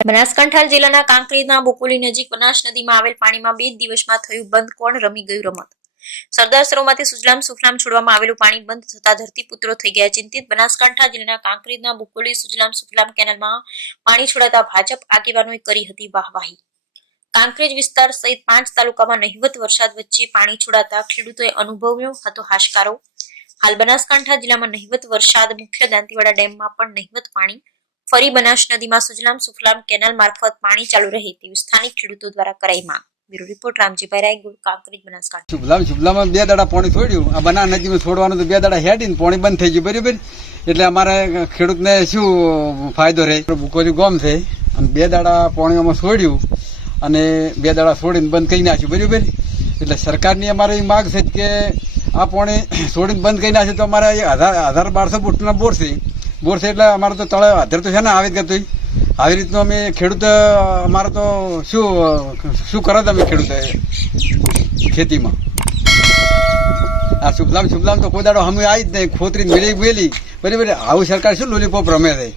બનાસકાંઠા જિલ્લાના કાંકરેજના બોકોલી નજીક બનાસ નદીમાં આવેલ પાણીમાં 2 દિવસમાં થયું બંધ. કોણ રમી ગયું રમત? સરદાર સરોવરમાંથી સુજલામ સુફલામ છોડવામાં આવેલું પાણી બંધ થતા ધરતીપુત્રો થઈ ગયા ચિંતિત. બનાસકાંઠા જિલ્લાના કાંકરેજના બોકોલી સુજલામ સુફલામ કેનાલમાં પાણી છોડાતા ભાજપ આગેવાનોએ કરી હતી વાહવાહી. કાંકરેજ વિસ્તાર સહિત 5 તાલુકામાં નહિવત વરસાદ વચ્ચે પાણી છોડાતા ખેડૂતોએ અનુભવ્યો હતો હાશકારો. હાલ બનાસકાંઠા જિલ્લામાં નહિવત વરસાદ, મુખ્ય દાંતીવાડા ડેમમાં પણ નહિવત પાણી. ફરી બનાસ નદીમાં સુજલામ સુફલામ કેનાલ મારફત પાણી ચાલુ રહે તેવી સ્થાનિક ખેડૂતો દ્વારા કરાઈ માંગ. Bureau report Ramjibhai Raigud, Kankrej, Banaskantha. શુભલામાં 2 દાડા પાણી છોડ્યું. આ બનાસ નદીમાં છોડવાનું તો 2 દાડા હેડીને પાણી બંધ થઈ ગયું. બરાબર, એટલે અમારે ખેડૂતને શું ફાયદો રહે? બોકોલી ગામ છે અને 2 દાડા પાણી અમે છોડ્યું અને 2 દાડા છોડીને બંધ કરી નાખ્યું. બરાબર, એટલે સરકારની અમારી માંગ છે કે આ પાણી છોડીને બંધ કરી નાખ્યું તો અમારે 1200 ફૂટના બોર છે એટલે અમારે તો તળાવ આધાર તો છે ને આવી કરતું. આવી રીતનું અમે ખેડૂત અમારે તો શું કરો તમે ખેડૂત ખેતીમાં? આ શુભલામ તો કોઈ દાડો અમે આવી જ નહીં, ખોતરી મેળી બરાબર. આવું સરકાર શું લોલીપોપ રમે છે.